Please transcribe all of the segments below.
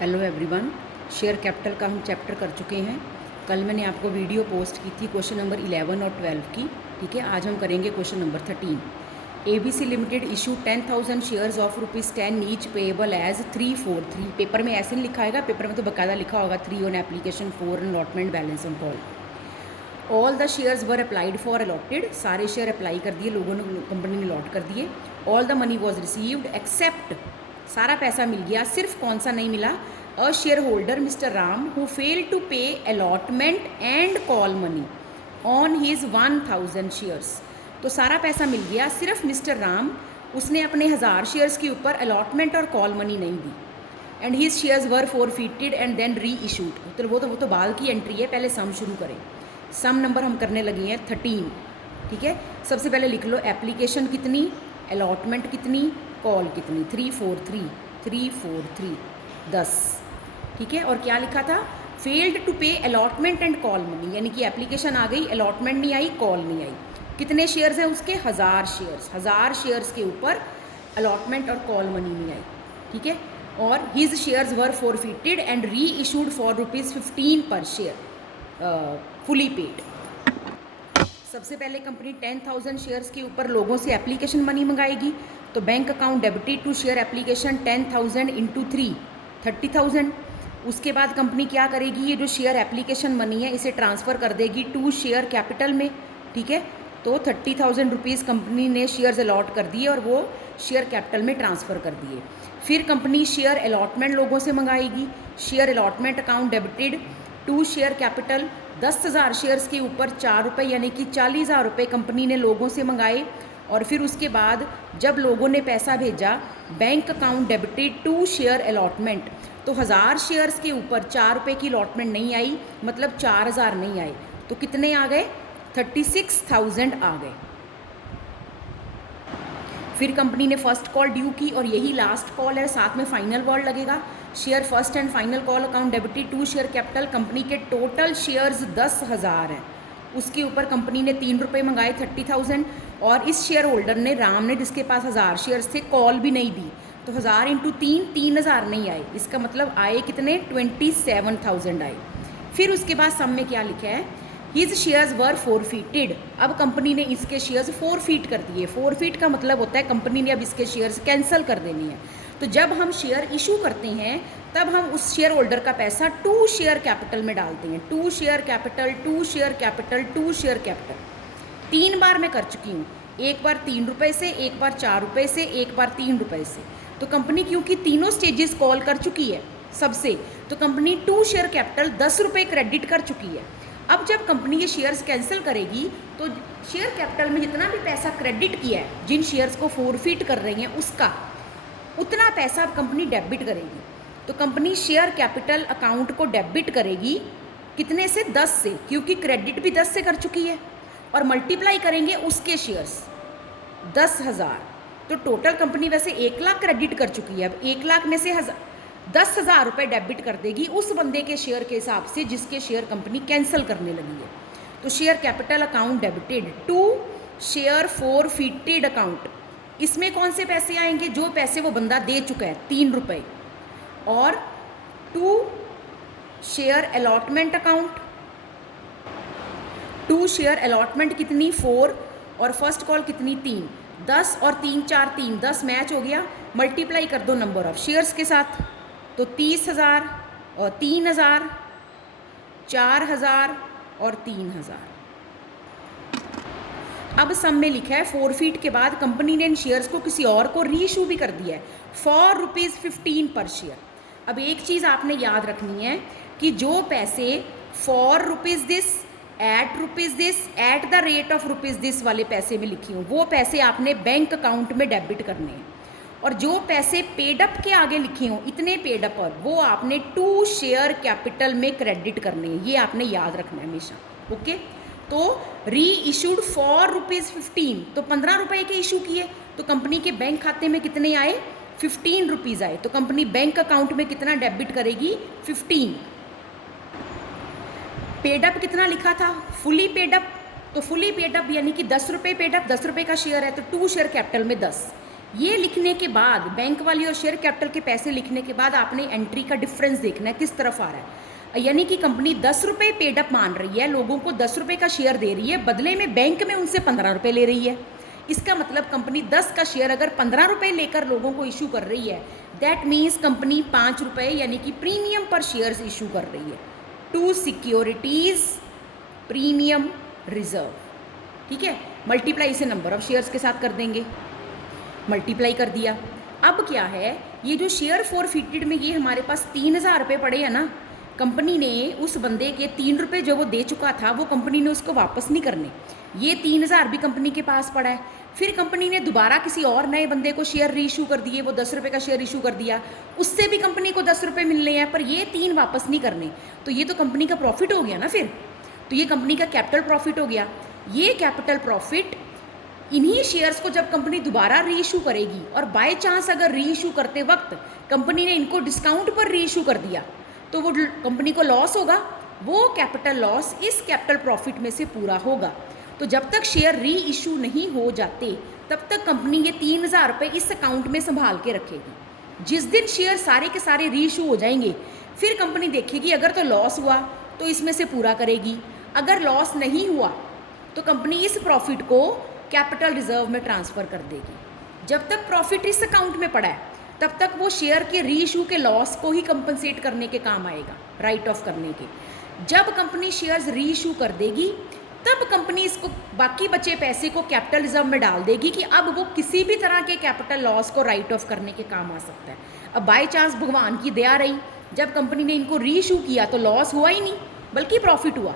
Hello everyone. Share capital का हम chapter कर चुके हैं। कल मैंने आपको वीडियो पोस्ट की थी क्वेश्चन नंबर 11 और 12 की। ठीक है, आज हम करेंगे question number 13। ABC limited issue 10,000 shares of ₹10 each payable as 343। Paper में ऐसे नहीं लिखा आएगा, पेपर में तो बाकायदा लिखा होगा 3 on application, 4 on allotment, balance on call. All the shares were applied for allotted. सारे शेयर अप्लाई कर दिए लोगों ने, कंपनी ने अलॉट कर दिए। All the money was received except, सारा पैसा मिल गया, सिर्फ कौन सा नहीं मिला, a share holder mister Ram who fail to pay allotment and call money on his 1,000 shares. तो सारा पैसा मिल गया, सिर्फ मिस्टर राम, उसने अपने 1000 शेयर्स के ऊपर अलॉटमेंट और कॉल मनी नहीं दी। And his shares were forfeited and then reissued. तो वो तो बाद की एंट्री है, पहले सम शुरू करें। सम नंबर हम करने लगे हैं 13। ठीक है, सबसे पहले लिख लो एप्लीकेशन कितनी, अलॉटमेंट कितनी, कॉल कितनी। 343 10। ठीक है, और क्या लिखा था, failed to pay allotment and call money, यानी कि एप्लीकेशन आ गई, अलॉटमेंट नहीं आई, कॉल नहीं आई। कितने शेयर्स हैं उसके, 1000 शेयर्स। 1000 शेयर्स के ऊपर अलॉटमेंट और कॉल मनी नहीं आई। ठीक है, और his shares were forfeited and re issued for ₹15 पर शेयर, फुली पेड। सबसे पहले कंपनी 10,000 शेयर्स के ऊपर लोगों से एप्लीकेशन मनी मंगाएगी, तो bank account debited to share application 10,000 into 3 30,000। उसके बाद कंपनी क्या करेगी, ये जो शेयर एप्लीकेशन मनी है इसे ट्रांसफ़र कर देगी टू शेयर कैपिटल में। ठीक है, तो 30,000 रुपीज़ कंपनी ने शेयर्स अलॉट कर दिए और वो शेयर कैपिटल में ट्रांसफ़र कर दिए। फिर कंपनी शेयर अलॉटमेंट लोगों से मंगाएगी, share allotment account debited to share capital. 10,000 shares के ऊपर ₹4 यानी कि 40,000 रुपये कंपनी ने लोगों से मंगाए। और फिर उसके बाद जब लोगों ने पैसा भेजा, bank account debited to share allotment, तो 1000 शेयर्स के ऊपर ₹4 की अलॉटमेंट नहीं आई, मतलब 4,000 नहीं आए, तो कितने आ गए, 36,000 आ गए। फिर कंपनी ने फर्स्ट कॉल ड्यू की, और यही लास्ट कॉल है, साथ में फाइनल वर्ड लगेगा। Share first and final call account debited to share capital. Company के टोटल शेयर्स 10,000 हैं, उसके ऊपर कंपनी ने ₹3 मंगाए 30,000, और इस शेयर होल्डर ने, राम ने, जिसके पास 1000 शेयर्स थे, कॉल भी नहीं दी, तो 1000 इंटू 3 3,000 नहीं आए, इसका मतलब आए कितने, 27,000 आए। फिर उसके बाद सम में क्या लिखा है, हिज शेयर्स वर फॉरफिटेड। अब कंपनी ने इसके शेयर्स फॉरफिट कर दिए। फॉरफिट का मतलब होता है कंपनी ने अब इसके शेयर्स कैंसिल कर देनी है। तो जब हम शेयर इशू करते हैं तब हम उस शेयर होल्डर का पैसा टू शेयर कैपिटल में डालते हैं। To share capital, to share capital, to share capital 3 बार मैं कर चुकी हूँ। एक बार ₹3 से, एक बार ₹4 से, एक बार ₹3 से। तो कंपनी क्योंकि तीनों स्टेजेस कॉल कर चुकी है सबसे, तो company to share capital ₹10 credit कर चुकी है। अब जब कंपनी ये शेयर्स कैंसिल करेगी तो शेयर कैपिटल में जितना भी पैसा क्रेडिट किया है, जिन शेयर्स को फॉरफिट कर रही हैं, उसका उतना पैसा अब कंपनी डेबिट करेगी। तो कंपनी शेयर कैपिटल अकाउंट को डेबिट करेगी कितने से, 10 से, क्योंकि क्रेडिट भी 10 से कर चुकी है, और मल्टीप्लाई करेंगे उसके शेयर्स 10,000। तो टोटल कंपनी वैसे 1 लाख क्रेडिट कर चुकी है, अब 1 लाख में से 10,000 रुपये डेबिट कर देगी उस बंदे के शेयर के हिसाब से जिसके शेयर कंपनी कैंसिल करने लगी है। तो share capital account debited to share forfeited account, इसमें कौन से पैसे आएंगे, जो पैसे वो बंदा दे चुका है ₹3, और to share allotment account. To share allotment कितनी, 4, और फर्स्ट कॉल कितनी, 3। 10 और 3 4 3 10 मैच हो गया, मल्टीप्लाई कर दो नंबर ऑफ शेयर्स के साथ, तो 30,000 और 3,000, 4,000 और 3,000। अब सम में लिखा है फॉरफिट के बाद कंपनी ने इन शेयर्स को किसी और को रीइशू भी कर दिया है फॉर ₹15 पर शेयर। अब एक चीज़ आपने याद रखनी है कि जो पैसे for ₹this, at ₹this, at the rate of ₹this वाले पैसे में लिखी हूँ, वो पैसे आपने बैंक अकाउंट में डेबिट करने हैं। और जो पैसे पेडअप के आगे लिखे हों, इतने पेडअप, और वो आपने टू शेयर कैपिटल में क्रेडिट करने हैं, ये आपने याद रखना है हमेशा। ओके, तो री इशूड फॉर ₹15, तो ₹15 के इशू किए, तो कंपनी के बैंक खाते में कितने आए, ₹15 आए, तो कंपनी बैंक अकाउंट में कितना डेबिट करेगी, 15। पेडअप कितना लिखा था, फुली पेडअप, तो फुली पेडअप यानी कि ₹10 पेडअप, ₹10 का शेयर है, तो टू शेयर कैपिटल में 10, ये लिखने के बाद बैंक वाली और शेयर कैपिटल के पैसे लिखने के बाद आपने एंट्री का डिफरेंस देखना है किस तरफ आ रहा है। यानी कि कंपनी 10 रुपये पेड अप मान रही है, लोगों को 10 रुपये का शेयर दे रही है, बदले में बैंक में उनसे 15 रुपये ले रही है। इसका मतलब कंपनी 10 का शेयर अगर 15 रुपये लेकर लोगों को इशू कर रही है, दैट मीन्स कंपनी 5 रुपये यानी कि प्रीमियम पर शेयर्स इशू कर रही है टू सिक्योरिटीज प्रीमियम रिजर्व। ठीक है, मल्टीप्लाई इसे नंबर ऑफ शेयर्स के साथ कर देंगे, मल्टीप्लाई कर दिया। अब क्या है, ये जो शेयर फॉरफिटेड में ये हमारे पास 3000 रुपये पड़े हैं ना, कंपनी ने उस बंदे के 3 रुपये जो वो दे चुका था वो कंपनी ने उसको वापस नहीं करने, ये 3000 भी कंपनी के पास पड़ा है। फिर कंपनी ने दोबारा किसी और नए बंदे को शेयर रीइशू कर दिए, वो 10 रुपये का शेयर इशू कर दिया, उससे भी कंपनी को 10 रुपये मिलने हैं, पर ये 3 वापस नहीं करने। तो ये तो कंपनी का प्रॉफिट हो गया ना, फिर तो ये कंपनी का कैपिटल प्रॉफिट हो गया। ये कैपिटल प्रॉफिट इन्हीं शेयर्स को जब कंपनी दोबारा रीइशू करेगी और बाय चांस अगर रीइशू करते वक्त कंपनी ने इनको डिस्काउंट पर रीइशू कर दिया तो वो कंपनी को लॉस होगा, वो कैपिटल लॉस इस कैपिटल प्रॉफिट में से पूरा होगा। तो जब तक शेयर री इशू नहीं हो जाते तब तक कंपनी ये 3000 रुपये इस अकाउंट में संभाल के रखेगी। जिस दिन शेयर सारे के सारे री इशू हो जाएंगे फिर कंपनी देखेगी, अगर तो लॉस हुआ तो इसमें से पूरा करेगी, अगर लॉस नहीं हुआ तो कंपनी इस प्रॉफिट को कैपिटल रिजर्व में ट्रांसफ़र कर देगी। जब तक प्रॉफिट इस अकाउंट में पड़ा है तब तक वो शेयर के री इशू के लॉस को ही कंपनसेट करने के काम आएगा, राइट ऑफ करने के। जब कंपनी शेयर्स री इशू कर देगी तब कंपनी इसको बाकी बचे पैसे को कैपिटल रिजर्व में डाल देगी कि अब वो किसी भी तरह के कैपिटल लॉस को राइट ऑफ करने के काम आ सकता है। अब बाय चांस भगवान की दया रही, जब कंपनी ने इनको री इशू किया तो लॉस हुआ ही नहीं बल्कि प्रॉफिट हुआ।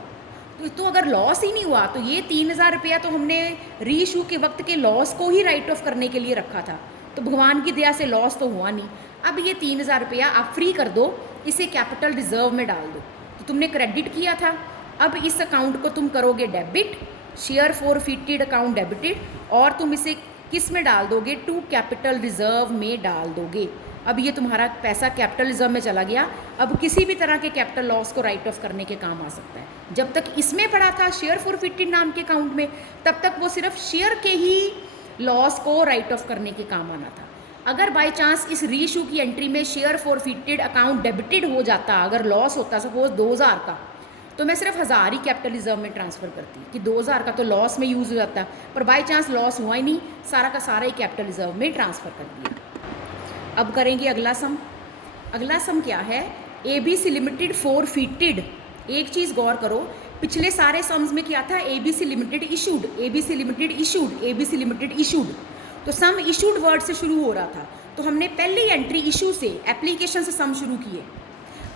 तो अगर लॉस ही नहीं हुआ तो ये 3000 रुपया तो हमने री इशू के वक्त के लॉस को ही राइट ऑफ करने के लिए रखा था, तो भगवान की दया से लॉस तो हुआ नहीं। अब ये 3000 रुपया आप फ्री कर दो, इसे कैपिटल रिजर्व में डाल दो। तो तुमने क्रेडिट किया था, अब इस अकाउंट को तुम करोगे debit, share forfeited account debited, और तुम इसे किस में डाल दोगे, टू कैपिटल रिजर्व में डाल दोगे। अब ये तुम्हारा पैसा कैपिटल रिजर्व में चला गया, अब किसी भी तरह के कैपिटल लॉस को राइट ऑफ करने के काम आ सकता है। जब तक इसमें पड़ा था शेयर फॉरफिटेड नाम के अकाउंट में, तब तक वो सिर्फ शेयर के ही लॉस को राइट ऑफ करने के काम आना था। अगर बाय चांस इस री इशू की एंट्री में शेयर फॉरफिटेड अकाउंट डेबिटेड हो जाता, अगर लॉस होता सपोज 2000 का, तो मैं सिर्फ 1000 ही कैपिटल रिजर्व में ट्रांसफ़र करती कि 2000 का तो लॉस में यूज़ हो जाता, पर बाय चांस लॉस हुआ ही नहीं, सारा का सारा ही कैपिटल रिजर्व में ट्रांसफ़र कर दिया। अब करेंगे अगला सम। अगला सम क्या है, ABC लिमिटेड फॉरफिटेड। एक चीज़ गौर करो, पिछले सारे सम्स में क्या था, ABC limited issued, ABC limited issued, ABC limited issued. तो सम इशूड वर्ड से शुरू हो रहा था, तो हमने पहली एंट्री इशू से, एप्लीकेशन से सम शुरू किए।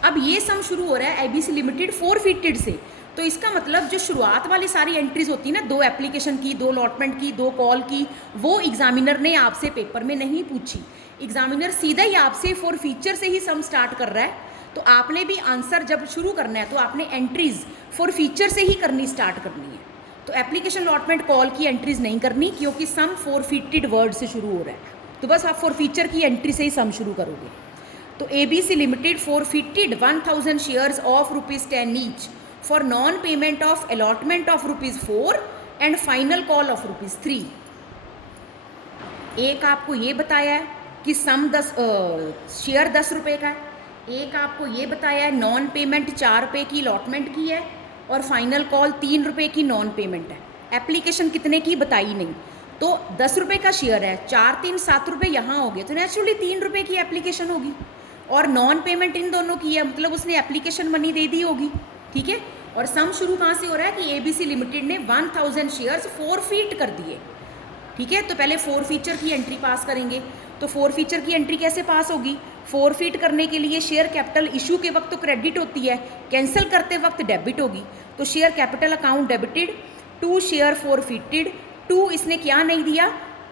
अब ये सम शुरू हो रहा है ABC लिमिटेड फॉरफिटेड से, तो इसका मतलब जो शुरुआत वाली सारी एंट्रीज होती है ना, 2 एप्लीकेशन की, 2 अलॉटमेंट की, 2 कॉल की, वो एग्जामिनर ने आपसे पेपर में नहीं पूछी। एग्जामिनर सीधा ही आपसे फॉरफीचर से ही सम स्टार्ट कर रहा है, तो आपने भी आंसर जब शुरू करना है तो आपने एंट्रीज फॉरफीचर से ही करनी स्टार्ट करनी है। तो एप्लीकेशन अलॉटमेंट कॉल की एंट्रीज नहीं करनी, क्योंकि सम फॉरफिटेड वर्ड से शुरू हो रहा है, तो बस आप फॉरफीचर की एंट्री से ही सम शुरू करोगे। तो ABC limited forfeited 1000 shares of ₹10 each for non payment of allotment of ₹4 and final call of ₹3। एक आपको ये बताया है कि सम शेयर 10 रुपये का है, एक आपको ये बताया है नॉन पेमेंट 4 रुपये की अलॉटमेंट की है, और फाइनल कॉल 3 रुपये की नॉन पेमेंट है। एप्लीकेशन कितने की बताई नहीं, तो 10 रुपये का शेयर है, 4 3 7 रुपये यहाँ हो गए, तो नेचुरली 3 रुपये की एप्लीकेशन होगी, और नॉन पेमेंट इन दोनों की है, मतलब उसने एप्लीकेशन मनी दे दी होगी। ठीक है, और सम शुरू कहाँ से हो रहा है कि ABC लिमिटेड ने 1000 शेयर्स फॉरफिट कर दिए। ठीक है, तो पहले फॉरफीचर की एंट्री पास करेंगे। तो फॉरफीचर की एंट्री कैसे पास होगी, फॉरफिट करने के लिए शेयर कैपिटल इशू के वक्त तो क्रेडिट होती है, कैंसिल करते वक्त डेबिट होगी। तो share capital account debited to share forfeited, to इसने क्या नहीं दिया,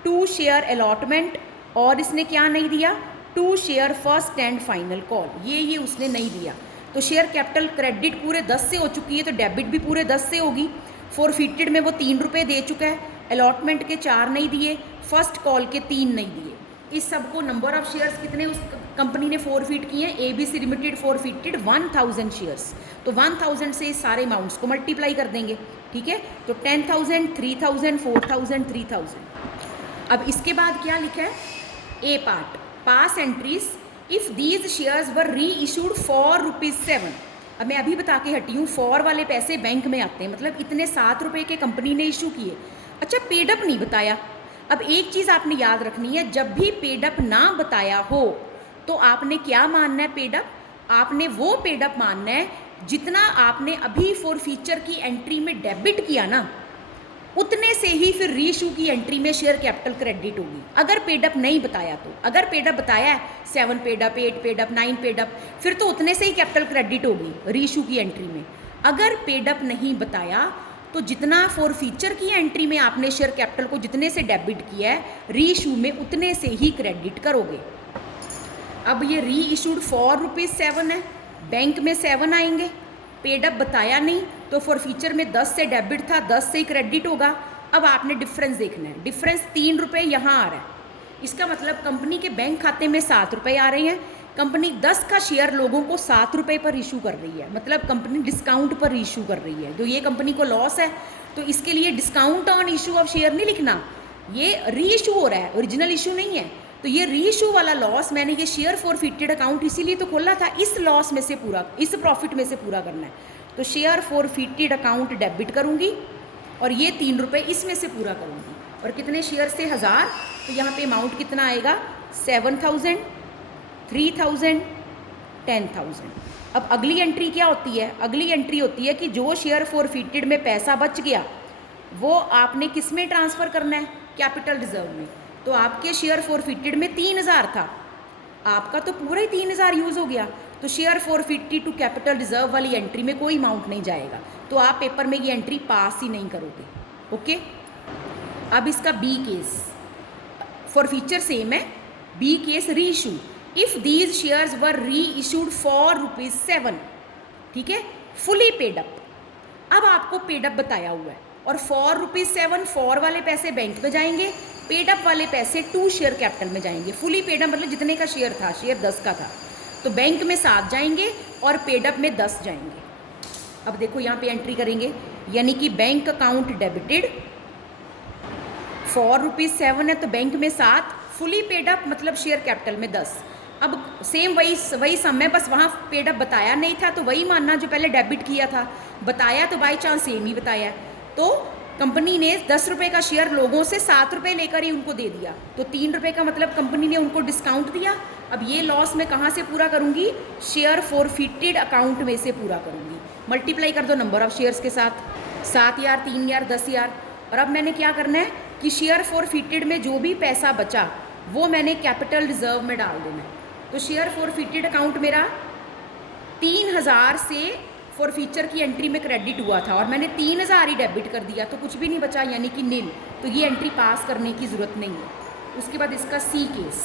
टू शेयर अलॉटमेंट, और इसने क्या नहीं दिया, to share first and final call, ये उसने नहीं दिया। तो शेयर कैपिटल क्रेडिट पूरे 10 से हो चुकी है, तो डेबिट भी पूरे 10 से होगी। फॉरफिटेड में वो 3 रुपये दे चुका है, अलॉटमेंट के 4 नहीं दिए, फर्स्ट कॉल के 3 नहीं दिए। इस सब को नंबर ऑफ शेयर्स कितने उस कंपनी ने फॉरफिट किए हैं, ABC लिमिटेड फॉरफिटेड 1000 शेयर्स। तो 1000 से इस सारे अमाउंट्स को मल्टीप्लाई कर देंगे। ठीक है, तो 10,000, 3,000, 4,000, 3,000। अब इसके बाद क्या लिखा है, A part, pass entries if these shares were reissued for ₹7। अब मैं अभी बता के हटी हूँ, फॉर वाले पैसे बैंक में आते हैं, मतलब इतने 7 रुपये के कंपनी ने इशू किए। अच्छा, पेडअप नहीं बताया। अब एक चीज़ आपने याद रखनी है, जब भी पेडअप ना बताया हो तो आपने क्या मानना है पेडअप? आपने वो पेडअप मानना है जितना आपने अभी फॉर फीचर की एंट्री में डेबिट किया ना, उतने से ही फिर रीइशू की एंट्री में शेयर कैपिटल क्रेडिट होगी, अगर पेडअप नहीं बताया तो। अगर पेडअप बताया है 7 पेडअप, 8 पेडअप, 9 पेडअप, फिर तो उतने से ही कैपिटल क्रेडिट होगी रीइशू की एंट्री में। अगर पेडअप नहीं बताया तो जितना फॉर फीचर की एंट्री में आपने शेयर कैपिटल को जितने से डेबिट किया है, रीइशू में उतने से ही क्रेडिट करोगे। अब ये री इशूड फॉर ₹7 है, बैंक में 7 आएंगे, पेडअप बताया नहीं तो फॉर फीचर में 10 से डेबिट था, 10 से ही क्रेडिट होगा। अब आपने डिफरेंस देखना है, डिफरेंस 3 रुपये यहाँ आ रहा है, इसका मतलब कंपनी के बैंक खाते में 7 रुपये आ रहे हैं। कंपनी 10 का शेयर लोगों को 7 रुपये पर इशू कर रही है, मतलब कंपनी डिस्काउंट पर इशू कर रही है। जो ये कंपनी को लॉस है तो इसके लिए discount on issue of share नहीं लिखना, ये री इशू हो रहा है, ओरिजिनल इशू नहीं है। तो ये री इशू वाला लॉस मैंने ये शेयर फॉरफिटेड अकाउंट इसीलिए तो खोला था, इस लॉस में से पूरा, इस प्रॉफिट में से पूरा करना है। तो शेयर फॉरफिटेड अकाउंट डेबिट करूँगी और ये 3 रुपये इसमें से पूरा करूँगी। और कितने शेयर से 1000, तो यहाँ पे अमाउंट कितना आएगा 7000, 3000, 10000। अब अगली एंट्री क्या होती है? अगली एंट्री होती है कि जो शेयर फॉरफिटेड में पैसा बच गया वो आपने किस में ट्रांसफ़र करना है? कैपिटल रिजर्व में। तो आपके शेयर फॉरफिटेड में 3000 था, आपका तो पूरा ही 3000 यूज़ हो गया, तो share forfeited to capital reserve वाली एंट्री में कोई अमाउंट नहीं जाएगा, तो आप पेपर में ये एंट्री पास ही नहीं करोगे। ओके, अब इसका B case, for feature same है, B case reissue if these shares were reissued for ₹7, ठीक है, फुली पेडअप। अब आपको पेडअप बताया हुआ है और फॉर ₹7 फॉर वाले पैसे बैंक में जाएंगे, पेडअप वाले पैसे टू शेयर कैपिटल में जाएंगे। फुली पेडअप मतलब जितने का शेयर था, शेयर 10 का था, तो बैंक में 7 जाएंगे और पेडअप में 10 जाएंगे। अब देखो यहाँ पे एंट्री करेंगे, यानी कि बैंक अकाउंट डेबिटेड, फॉर ₹7 है तो बैंक में 7, फुली पेडअप मतलब शेयर कैपिटल में 10। अब सेम वही सम है, बस वहाँ पेडअप बताया नहीं था तो वही मानना जो पहले डेबिट किया था, बताया तो बाई चांस सेम ही बताया। तो कंपनी ने 10 रुपये का शेयर लोगों से 7 रुपये लेकर ही उनको दे दिया, तो 3 रुपये का मतलब कंपनी ने उनको डिस्काउंट दिया। अब ये लॉस मैं कहाँ से पूरा करूँगी? शेयर फॉरफिटेड अकाउंट में से पूरा करूँगी। मल्टीप्लाई कर दो नंबर ऑफ शेयर्स के साथ, 7,000, 3,000, 10,000। और अब मैंने क्या करना है कि शेयर फॉरफिटेड में जो भी पैसा बचा वो मैंने कैपिटल रिजर्व में डाल देना है। तो शेयर फॉरफिटेड अकाउंट मेरा 3000 से फॉर फीचर की एंट्री में क्रेडिट हुआ था और मैंने 3000 ही डेबिट कर दिया, तो कुछ भी नहीं बचा, यानी कि नील। तो ये एंट्री पास करने की ज़रूरत नहीं है। उसके बाद इसका सी केस,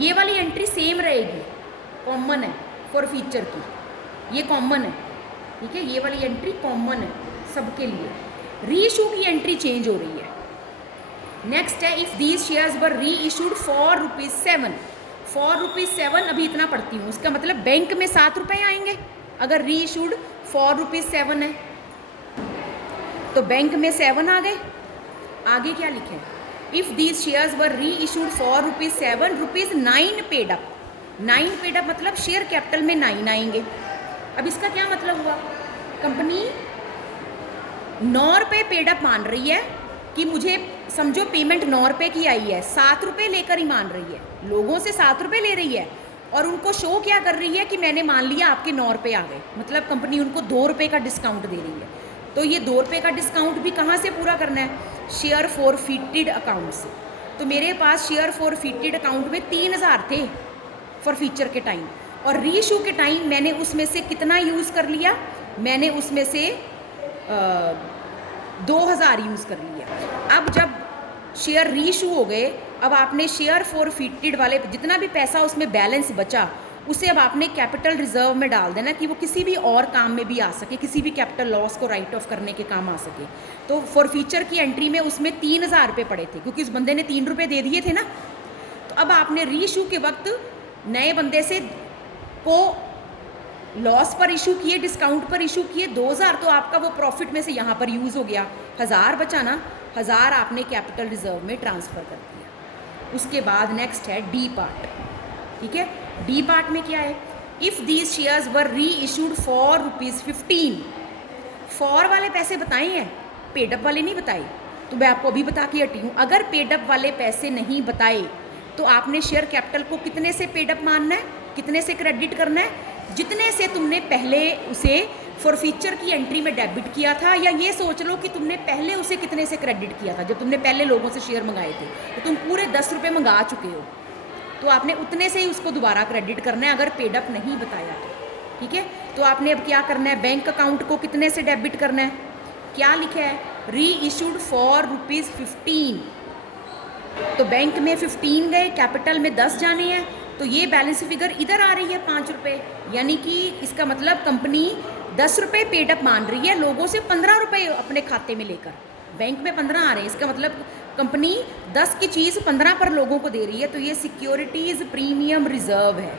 ये वाली एंट्री सेम रहेगी, कॉमन है फॉर फीचर की, ये कॉमन है, ठीक है, ये वाली एंट्री कॉमन है सबके लिए। री इशू की एंट्री चेंज हो रही है। नेक्स्ट है if these shares were reissued for ₹7, for ₹7 अभी इतना पढ़ती हूँ, उसका मतलब बैंक में 7 रुपये आएंगे अगर री इशूड फॉर ₹7 है, तो बैंक में 7 आ गए। आगे क्या लिखे? If these shares were reissued for ₹7, ₹9 paid up, 9 paid up मतलब शेयर कैपिटल में 9 आएंगे। अब इसका क्या मतलब हुआ? कंपनी 9 रुपये पेडअप मान रही है कि मुझे समझो पेमेंट 9 रुपये की आई है, 7 रुपये लेकर ही मान रही है, लोगों से 7 रुपये ले रही है और उनको शो क्या कर रही है कि मैंने मान लिया आपके 9 रुपये आ गए, मतलब कंपनी उनको 2 रुपये का डिस्काउंट दे रही है। तो ये 2 रुपये का डिस्काउंट भी कहाँ से पूरा करना है? शेयर फॉरफिटेड अकाउंट से। तो मेरे पास शेयर फॉरफिटेड अकाउंट में 3000 थे फॉर फीचर के टाइम, और री इशू के टाइम मैंने उसमें से कितना यूज़ कर लिया? मैंने उसमें से 2000 यूज़ कर लिया। अब जब शेयर री इशू हो गए, अब आपने शेयर फॉरफिटेड वाले जितना भी पैसा उसमें बैलेंस बचा उसे अब आपने कैपिटल रिजर्व में डाल देना कि वो किसी भी और काम में भी आ सके, किसी भी कैपिटल लॉस को राइट ऑफ करने के काम आ सके। तो फॉर फीचर की एंट्री में उसमें 3000 रुपये पड़े थे क्योंकि उस बंदे ने 3 रुपये दे दिए थे ना। तो अब आपने री इशू के वक्त नए बंदे से को लॉस पर इशू किए, डिस्काउंट पर इशू किए, 2000 तो आपका वो प्रॉफिट में से यहाँ पर यूज़ हो गया, 1000 बचा ना, 1000 आपने कैपिटल रिजर्व में ट्रांसफ़र कर दिया। उसके बाद नेक्स्ट है डी पार्ट, ठीक है। डी पार्ट में क्या है, if these shares were reissued for ₹15, for वाले पैसे बताए हैं, पेडअप वाले नहीं बताए, तो मैं आपको अभी बता के हटी हूँ। अगर पेडअप वाले पैसे नहीं बताए तो आपने शेयर कैपिटल को कितने से पेडअप मानना है, कितने से क्रेडिट करना है, जितने से तुमने पहले उसे फॉरफीचर की एंट्री में डेबिट किया था, या ये सोच लो कि तुमने पहले उसे कितने से क्रेडिट किया था। जब तुमने पहले लोगों से शेयर मंगाए थे तो तुम पूरे 10 रुपये मंगा चुके हो, तो आपने उतने से ही उसको दोबारा क्रेडिट करना है अगर पेडअप नहीं बताया तो, ठीक है। तो आपने अब क्या करना है, बैंक अकाउंट को कितने से डेबिट करना है, क्या लिखा है, री इशूड फॉर ₹15, तो बैंक में 15 गए, कैपिटल में 10 जाने हैं, तो ये बैलेंस फिगर इधर आ रही है 5 रुपये, यानी कि इसका मतलब कंपनी 10 रुपये पेडअप मान रही है लोगों से 15 रुपये अपने खाते में लेकर, बैंक में 15 आ रहे हैं, इसका मतलब कंपनी 10 की चीज़ 15 पर लोगों को दे रही है, तो ये सिक्योरिटीज़ प्रीमियम रिजर्व है,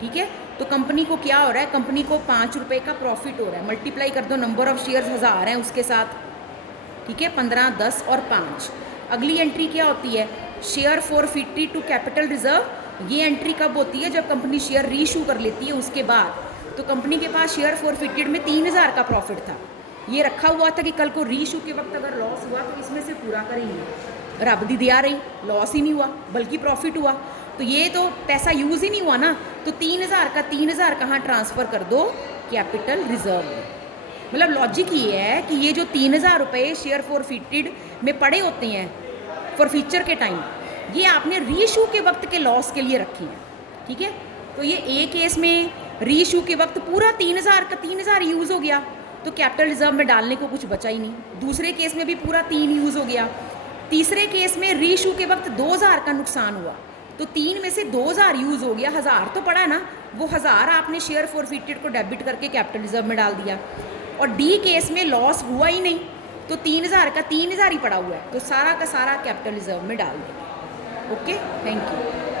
ठीक है। तो कंपनी को क्या हो रहा है, कंपनी को 5 रुपये का प्रॉफिट हो रहा है, मल्टीप्लाई कर दो नंबर ऑफ शेयर्स 1000 हैं उसके साथ, ठीक है, 15, 10 और 5। अगली एंट्री क्या होती है, share forfeited to capital reserve. ये एंट्री कब होती है, जब कंपनी शेयर रीइशू कर लेती है उसके बाद। तो कंपनी के पास शेयर फॉरफिटेड में 3000 का प्रॉफिट था, ये रखा हुआ था कि कल को रीइशू के वक्त अगर लॉस हुआ तो इसमें से पूरा करेंगे। रब दी दिया रही, लॉस ही नहीं हुआ बल्कि प्रॉफिट हुआ, तो ये तो पैसा यूज़ ही नहीं हुआ ना, तो 3000 का 3000 कहाँ ट्रांसफ़र कर दो, कैपिटल रिजर्व में। मतलब लॉजिक ये है कि ये जो 3000 रुपये शेयर फॉरफिटेड में पड़े होते हैं फॉरफीचर के टाइम, ये आपने रीइशू के वक्त के लॉस के लिए रखे हैं, ठीक है। तो ये एक केस में रीइशू के वक्त पूरा 3000 का 3000 यूज़ हो गया, तो कैपिटल रिजर्व में डालने को कुछ बचा ही नहीं। दूसरे केस में भी पूरा 3 यूज़ हो गया। तीसरे केस में रीइशू के वक्त 2000 का नुकसान हुआ, तो 3 में से 2000 यूज़ हो गया, 1000 तो पड़ा ना, वो 1000 आपने शेयर फॉरफिटेड को डेबिट करके कैपिटल रिजर्व में डाल दिया। और डी केस में लॉस हुआ ही नहीं, तो 3000 का 3000 ही पड़ा हुआ है, तो सारा का सारा कैपिटल रिजर्व में डाल दें। Okay, thank you.